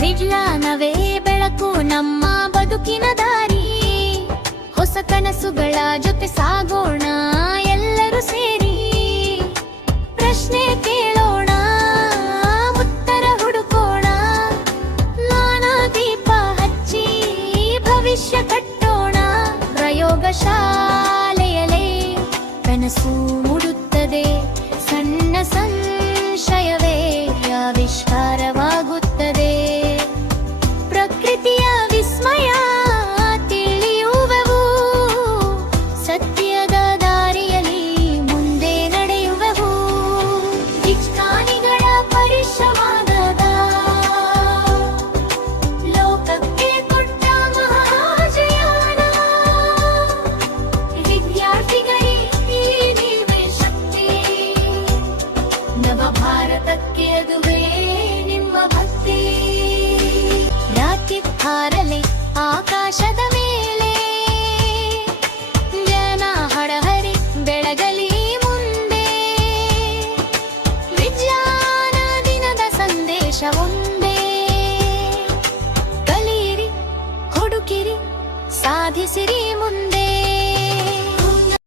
ವಿಜ್ಞಾನವೇ ಬೆಳಕು ನಮ್ಮ ಬದುಕಿನ ದಾರಿ. ಹೊಸ ಕನಸುಗಳ ಜೊತೆ ಸಾಗೋಣ ಎಲ್ಲರೂ ಸೇರಿ. ಪ್ರಶ್ನೆ ಕೇಳೋಣ, ಉತ್ತರ ಹುಡುಕೋಣ. ಜ್ಞಾನ ದೀಪ ಹಚ್ಚಿ ಭವಿಷ್ಯ ಕಟ್ಟೋಣ. ಪ್ರಯೋಗಶಾಲೆಯಲ್ಲೇ ಕನಸು ಮೂಡುತ್ತದೆ. ಸಣ್ಣ ಸಂಶಯವೇ ಆವಿಷ್ಕಾರವಾಗುತ್ತದೆ. ಪ್ರಕೃತಿಯ ವಿಸ್ಮಯ ತಿಳಿಯುವೆವು. ಸತ್ಯದ ದಾರಿಯಲ್ಲಿ ಮುಂದೆ ನಡೆಯುವೆವು. ವಿಜ್ಞಾನಿಗಳ ಪರಿಶ್ರಮದ ಲೋಕಕ್ಕೆ ಕೊಟ್ಟ ಮಹಾಜಯಾನ. ವಿದ್ಯಾರ್ಥಿಗಳಿಗೆ ನೀವೇ ಶಕ್ತಿ. ನವ ಭಾರತಕ್ಕೆ ಅದುವೇ ನಿಮ್ಮ ಭಕ್ತಿ. ರಾಕೆಟ್ ಹಾರಲೆ ಆಕಾಶದ ಮೇಲೆ. ಜನ ಹಡಹರಿ ಬೆಳಗಲಿ ಮುಂದೆ. ವಿಜ್ಞಾನ ದಿನದ ಸಂದೇಶ ಒಂದೇ. ಕಲಿಯಿರಿ, ಹುಡುಕಿರಿ, ಸಾಧಿಸಿರಿ.